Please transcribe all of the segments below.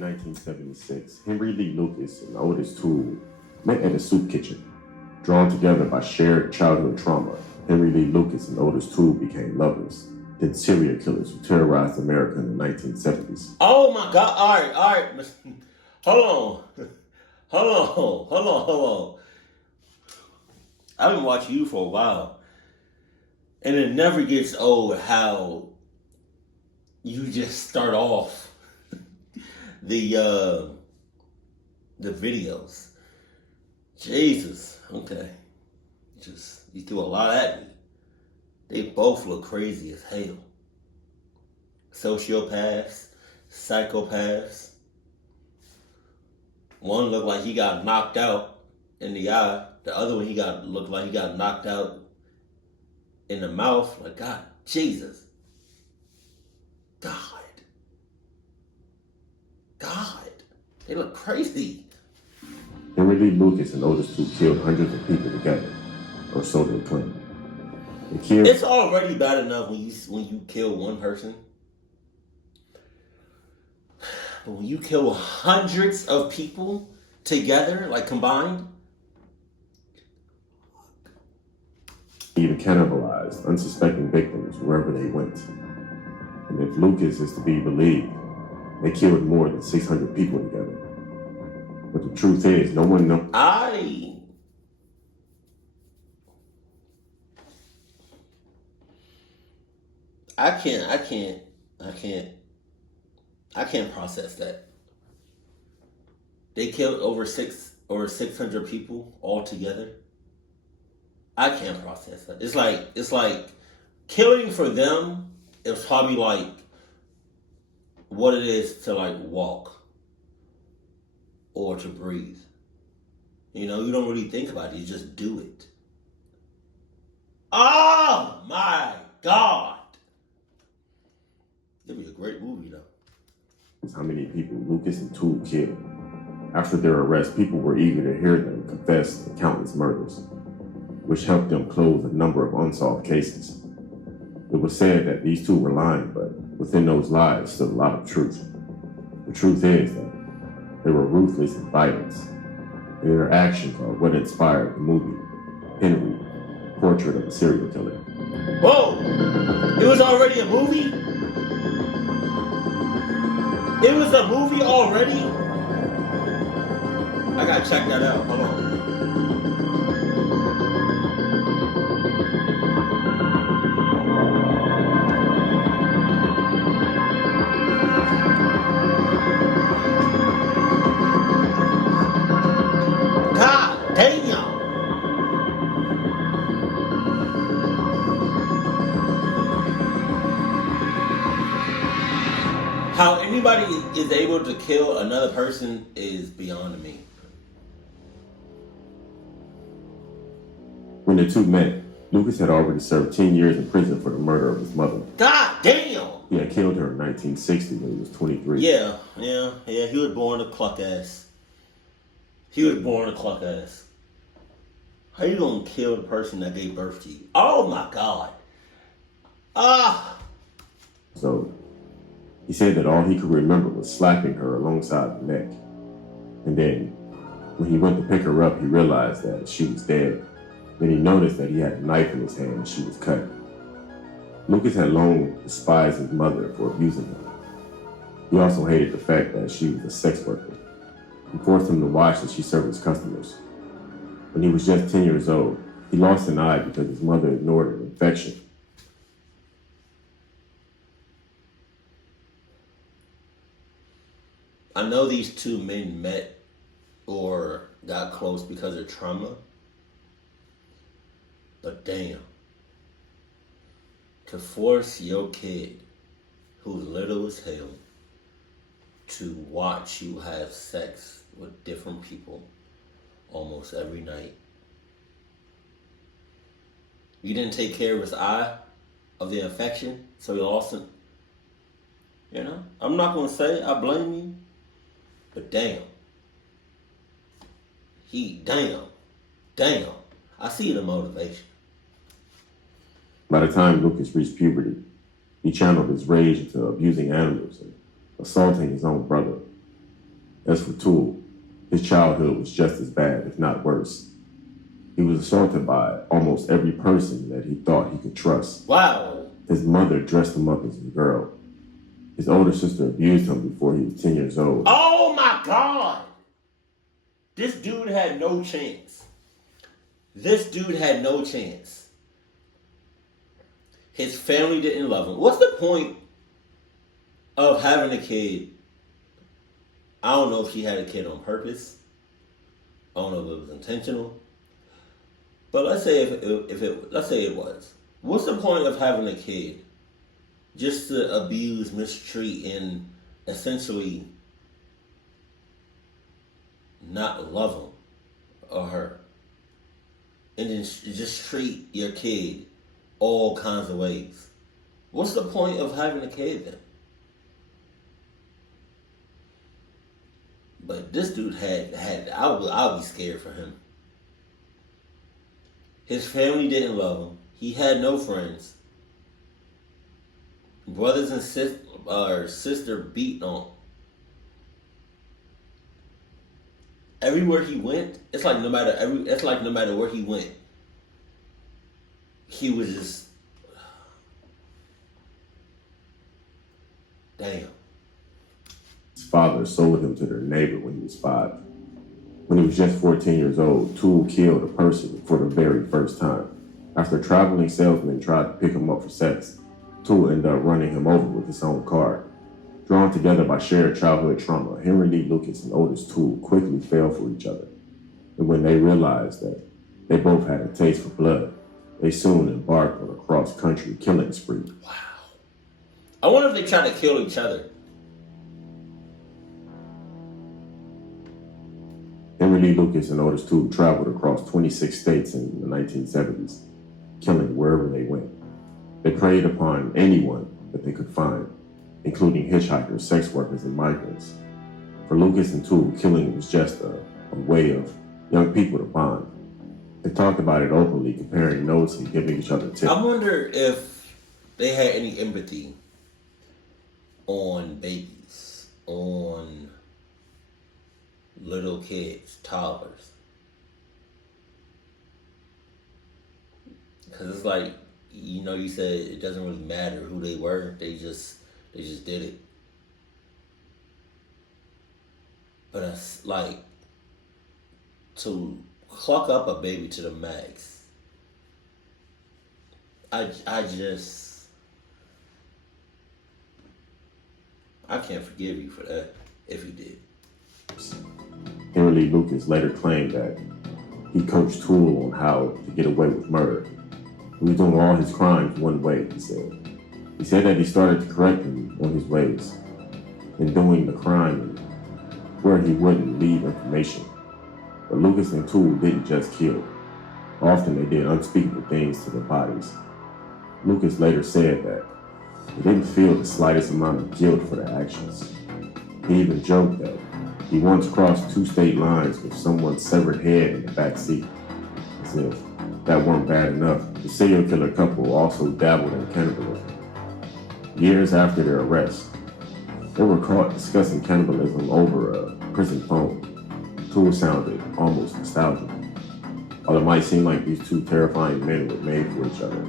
in 1976, Henry Lee Lucas and Otis Toole met at a soup kitchen. Drawn together by shared childhood trauma, Henry Lee Lucas and Otis Toole became lovers, then serial killers who terrorized America in the 1970s. Oh my God. All right. Hold on. I've been watching you for a while. And it never gets old how you just start off the videos. Jesus. Okay. You threw a lot at me. They both look crazy as hell. Sociopaths, psychopaths. One looked like he got knocked out in the eye. The other one looked like he got knocked out in the mouth. Like, God, Jesus. God. They look crazy. Henry Lee Lucas and Otis Toole killed hundreds of people together, or so they claim. It's already bad enough when you kill one person. But when you kill hundreds of people together, like combined. Even cannibalized unsuspecting victims wherever they went. And if Lucas is to be believed, they killed more than 600 people together. But the truth is, no one knows. I can't process that. They killed over 600 people altogether. I can't process that. It's like killing for them is probably like what it is to like walk or to breathe. You know, you don't really think about it. You just do it. Oh my God. It'd be a great movie though. How many people Lucas and Toole killed. After their arrest, people were eager to hear them confess to countless murders, which helped them close a number of unsolved cases. It was said that these two were lying, but within those lies stood a lot of truth. The truth is that they were ruthless and violent, and their actions are what inspired the movie Henry, Portrait of a Serial Killer. Whoa! It was already a movie? It was a movie already? I gotta check that out. Hold on. God damn! How anybody is able to kill another person is beyond me. When the two met, Lucas had already served 10 years in prison for the murder of his mother. God damn! He had killed her in 1960 when he was 23. Yeah. He was born a cluck ass. How you gonna kill the person that gave birth to you? Oh my God. So, he said that all he could remember was slapping her alongside the neck. And then, when he went to pick her up, he realized that she was dead. Then he noticed that he had a knife in his hand and she was cut. Lucas had long despised his mother for abusing him. He also hated the fact that she was a sex worker. He forced him to watch as she served his customers. When he was just 10 years old, he lost an eye because his mother ignored an infection. I know these two men met or got close because of trauma. But damn. To force your kid, who's little as hell, to watch you have sex with different people almost every night. You didn't take care of his eye of the infection, so he lost it. You know, I'm not going to say I blame you, but damn. Damn. I see the motivation. By the time Lucas reached puberty, he channeled his rage into abusing animals and assaulting his own brother. As for Toole, his childhood was just as bad, if not worse. He was assaulted by almost every person that he thought he could trust. Wow. His mother dressed him up as a girl. His older sister abused him before he was 10 years old. Oh my God. This dude had no chance. This dude had no chance. His family didn't love him. What's the point of having a kid? I don't know if she had a kid on purpose. I don't know if it was intentional. But let's say let's say it was. What's the point of having a kid just to abuse, mistreat, and essentially not love him or her, and then just treat your kid all kinds of ways? What's the point of having a kid then? But this dude I would be scared for him. His family didn't love him. He had no friends. Brothers and sister beat on him. Everywhere he went, it's like no matter where he went, he was just damn. His father sold him to their neighbor when he was 5. When he was just 14 years old, Toole killed a person for the very first time. After a traveling salesman tried to pick him up for sex, Toole ended up running him over with his own car. Drawn together by shared childhood trauma, Henry Lee Lucas and Otis Toole quickly fell for each other. And when they realized that they both had a taste for blood, they soon embarked on a cross-country killing spree. Wow. I wonder if they tried to kill each other. Henry Lee Lucas and Otis Toole traveled across 26 states in the 1970s, killing wherever they went. They preyed upon anyone that they could find, including hitchhikers, sex workers, and migrants. For Lucas and Toole, killing was just a way of young people to bond. They talked about it openly, comparing notes and giving each other tips. I wonder if they had any empathy on babies, on little kids, toddlers. Because it's like, you said it doesn't really matter who they were. They just did it. But it's like, to cluck up a baby to the max, I can't forgive you for that if you did. Henry Lee Lucas later claimed that he coached Toole on how to get away with murder. He was doing all his crimes one way, he said. He said that he started to correct him on his ways in doing the crime where he wouldn't leave information. But Lucas and Toole didn't just kill. Often they did unspeakable things to their bodies. Lucas later said that he didn't feel the slightest amount of guilt for their actions. He even joked that he once crossed 2 state lines with someone's severed head in the back seat. As if that weren't bad enough, the serial killer couple also dabbled in cannibalism. Years after their arrest, they were caught discussing cannibalism over a prison phone. Toole sounded almost nostalgic. While it might seem like these two terrifying men were made for each other,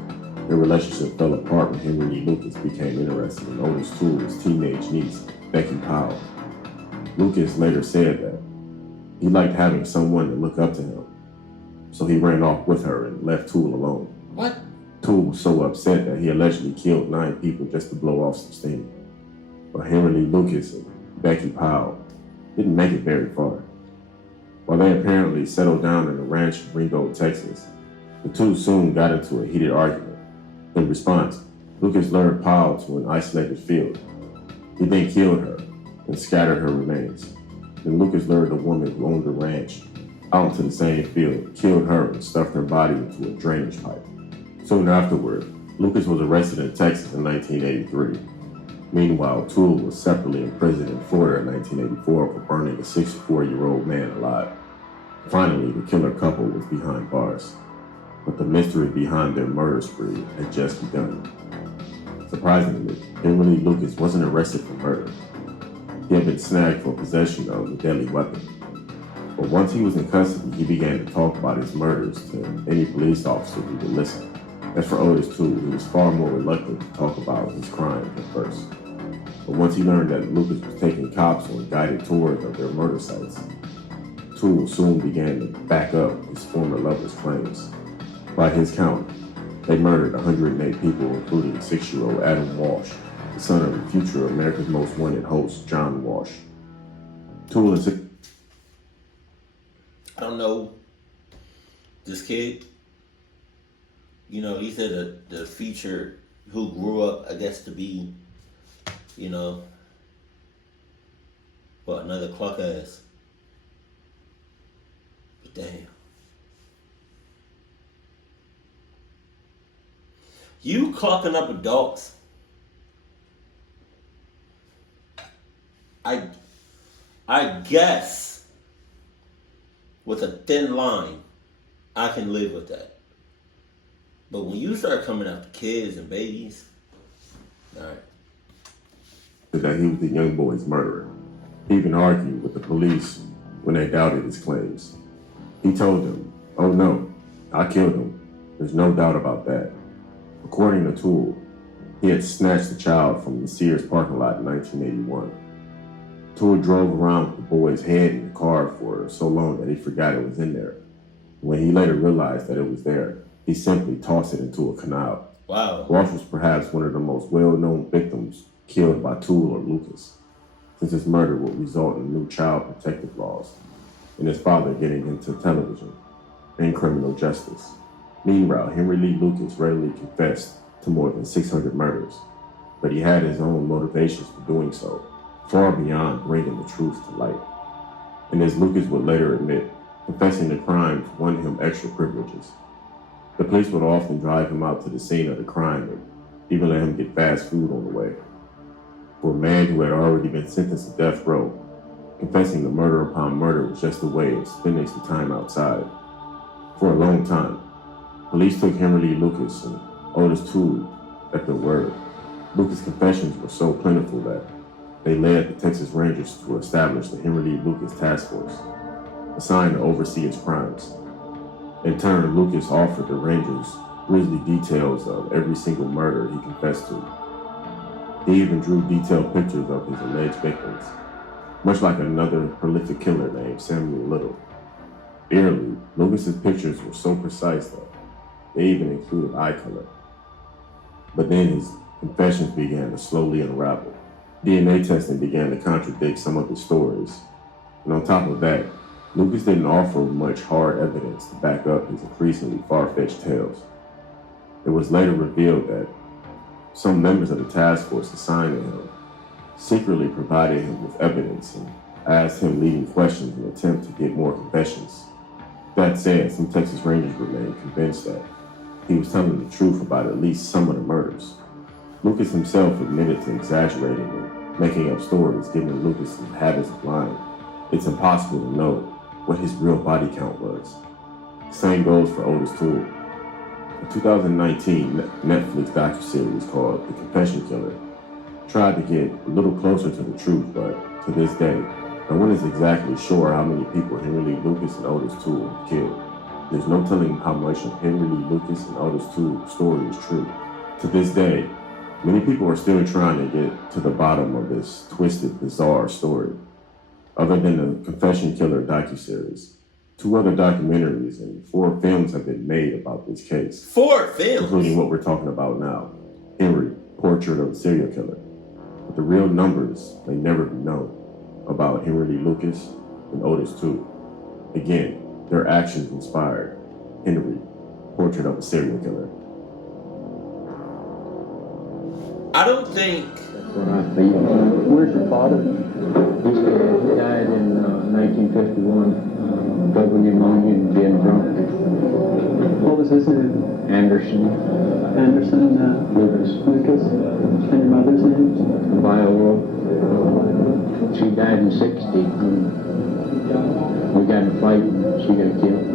their relationship fell apart when Henry Lee Lucas became interested in Otis Toole's teenage niece, Becky Powell. Lucas later said that he liked having someone to look up to him, so he ran off with her and left Toole alone. What? Toole was so upset that he allegedly killed 9 people just to blow off some steam. But Henry Lee Lucas and Becky Powell didn't make it very far. While they apparently settled down in a ranch in Ringo, Texas, the two soon got into a heated argument. In response, Lucas lured Powell to an isolated field. He then killed her and scattered her remains. Then Lucas lured the woman who owned the ranch out into the same field, killed her, and stuffed her body into a drainage pipe. Soon afterward, Lucas was arrested in Texas in 1983. Meanwhile, Toole was separately imprisoned in Florida in 1984 for burning a 64-year-old man alive. Finally, the killer couple was behind bars, but the mystery behind their murder spree had just begun. Surprisingly, Henry Lee Lucas wasn't arrested for murder. He had been snagged for possession of a deadly weapon. But once he was in custody, he began to talk about his murders to any police officer who would listen. As for Otis Toole, he was far more reluctant to talk about his crimes at first. But once he learned that Lucas was taking cops on guided tours of their murder sites, Toole soon began to back up his former lover's claims. By his count, they murdered 108 people, including 6-year-old Adam Walsh, the son of the future America's Most Wanted host, John Walsh. Toole is I don't know this kid. You know, he said the feature who grew up, I guess, to be, you know, what, another clock ass. But damn. You clocking up adults. I guess with a thin line, I can live with that. But when you start coming after kids and babies, all right. that he was the young boy's murderer. He even argued with the police when they doubted his claims. He told them, "Oh no, I killed him. There's no doubt about that." According to Toole, he had snatched the child from the Sears parking lot in 1981. Toole drove around with the boy's head in the car for so long that he forgot it was in there. When he later realized that it was there, he simply tossed it into a canal. Wow. Walsh was perhaps one of the most well-known victims killed by Toole or Lucas, since his murder would result in new child protective laws and his father getting into television and criminal justice. Meanwhile, Henry Lee Lucas readily confessed to more than 600 murders, but he had his own motivations for doing so, far beyond bringing the truth to light. And as Lucas would later admit, confessing the crimes won him extra privileges. The police would often drive him out to the scene of the crime and even let him get fast food on the way. For a man who had already been sentenced to death row, confessing to murder upon murder was just a way of spending some time outside. For a long time, police took Henry Lee Lucas and Otis Toole at their word. Lucas' confessions were so plentiful that they led the Texas Rangers to establish the Henry Lee Lucas Task Force, assigned to oversee his crimes. In turn, Lucas offered the Rangers grisly details of every single murder he confessed to. He even drew detailed pictures of his alleged victims, much like another prolific killer named Samuel Little. Eerily, Lucas's pictures were so precise that they even included eye color. But then his confessions began to slowly unravel. DNA testing began to contradict some of his stories. And on top of that, Lucas didn't offer much hard evidence to back up his increasingly far-fetched tales. It was later revealed that some members of the task force assigned to him secretly provided him with evidence and asked him leading questions in an attempt to get more confessions. That said, some Texas Rangers remained convinced that he was telling the truth about at least some of the murders. Lucas himself admitted to exaggerating and making up stories, given Lucas' habits of lying. It's impossible to know what his real body count was. The same goes for Otis Toole. A 2019 Netflix docuseries called The Confession Killer tried to get a little closer to the truth, but to this day, no one is exactly sure how many people Henry Lee Lucas and Otis Toole killed. There's no telling how much of Henry Lee Lucas and Otis Toole's story is true. To this day, many people are still trying to get to the bottom of this twisted, bizarre story. Other than the Confession Killer docuseries, 2 other documentaries and 4 films have been made about this case. 4 films? Including what we're talking about now, Henry, Portrait of a Serial Killer. But the real numbers may never be known about Henry Lee Lucas and Otis Toole. Again, their actions inspired Henry, Portrait of a Serial Killer. I don't think... What I feel. Where's your father? He died in 1951, double pneumonia and being drunk. What was his name? Anderson. Anderson, Lucas. Lucas. And your mother's name? Viola. She died in 60. We got in a fight and she got killed.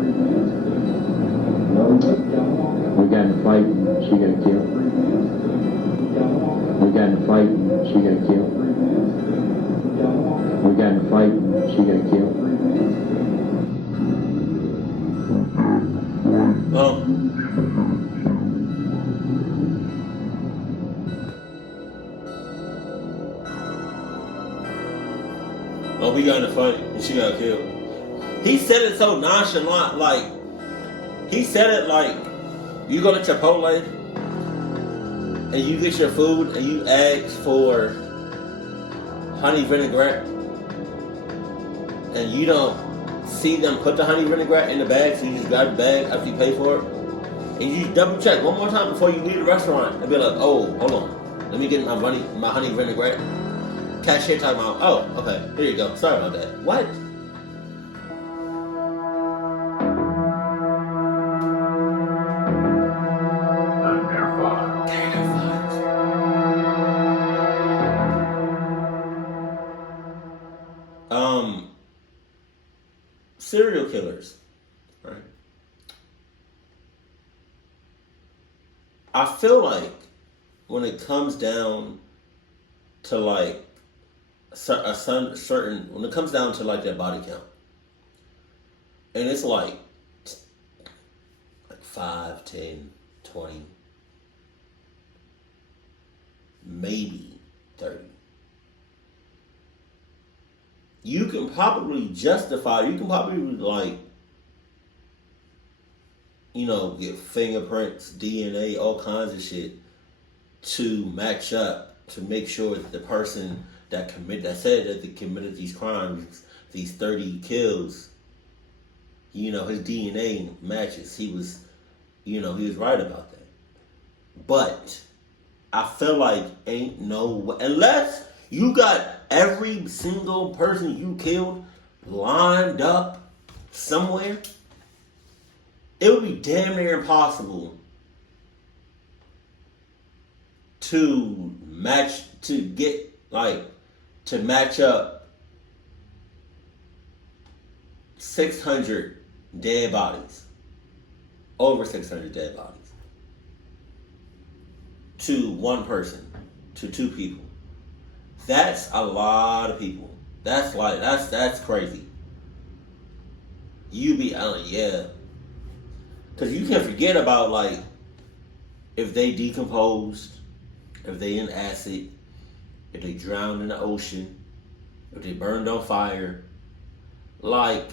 We got in a fight and she got killed. We got in a fight and she got killed. in a fight and she got killed. Oh, we got in a fight and she got killed. He said it so nonchalant, like he said it like you go to Chipotle and you get your food and you ask for honey vinaigrette and you don't see them put the honey vinaigrette in the bag, so you just grab the bag after you pay for it and you just double check one more time before you leave the restaurant and be like, oh, hold on, let me get my honey vinaigrette. Cashier talking about, oh, okay, here you go. Sorry about that. What? Serial killers, right? I feel like when it comes down to like when it comes down to like their body count, and it's like 5, 10, 20, maybe 30. You can probably like, get fingerprints, DNA, all kinds of shit to match up to make sure that the person that said that they committed these crimes, these 30 kills, his DNA matches. He was right about that. But I feel like ain't no way, unless you got every single person you killed lined up somewhere, it would be damn near impossible to match up 600 dead bodies, over 600 dead bodies, to one person, to two people. That's a lot of people. That's crazy. Yeah. Because you can forget about, like, if they decomposed, if they in acid, if they drowned in the ocean, if they burned on fire. Like,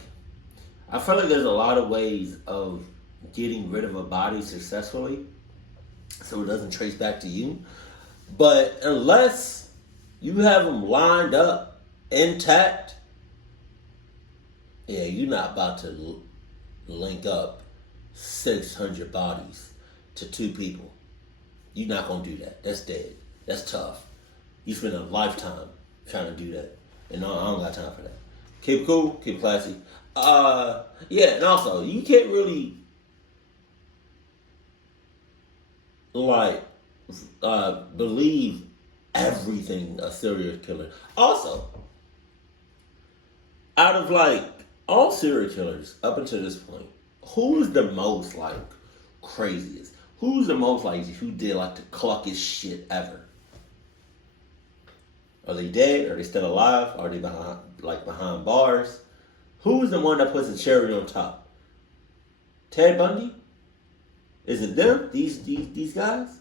I feel like there's a lot of ways of getting rid of a body successfully so it doesn't trace back to you. But unless you have them lined up, intact, yeah, you're not about to link up 600 bodies to two people. You're not going to do that. That's dead. That's tough. You spend a lifetime trying to do that. And I don't got time for that. Keep it cool. Keep it classy. Yeah, and also, you can't really, believe everything a serial killer. Also, out of, all serial killers up until this point, who's the most, craziest? Who's the most, who did, the cluckiest shit ever? Are they dead? Are they still alive? Are they behind bars? Who's the one that puts the cherry on top? Ted Bundy? Is it them? These guys?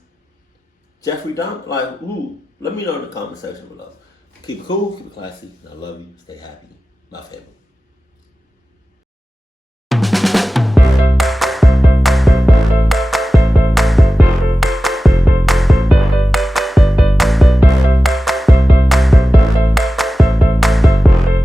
Jeffrey Dahmer? Who? Let me know in the comment section below. Keep it cool, keep it classy, and I love you. Stay happy. My family.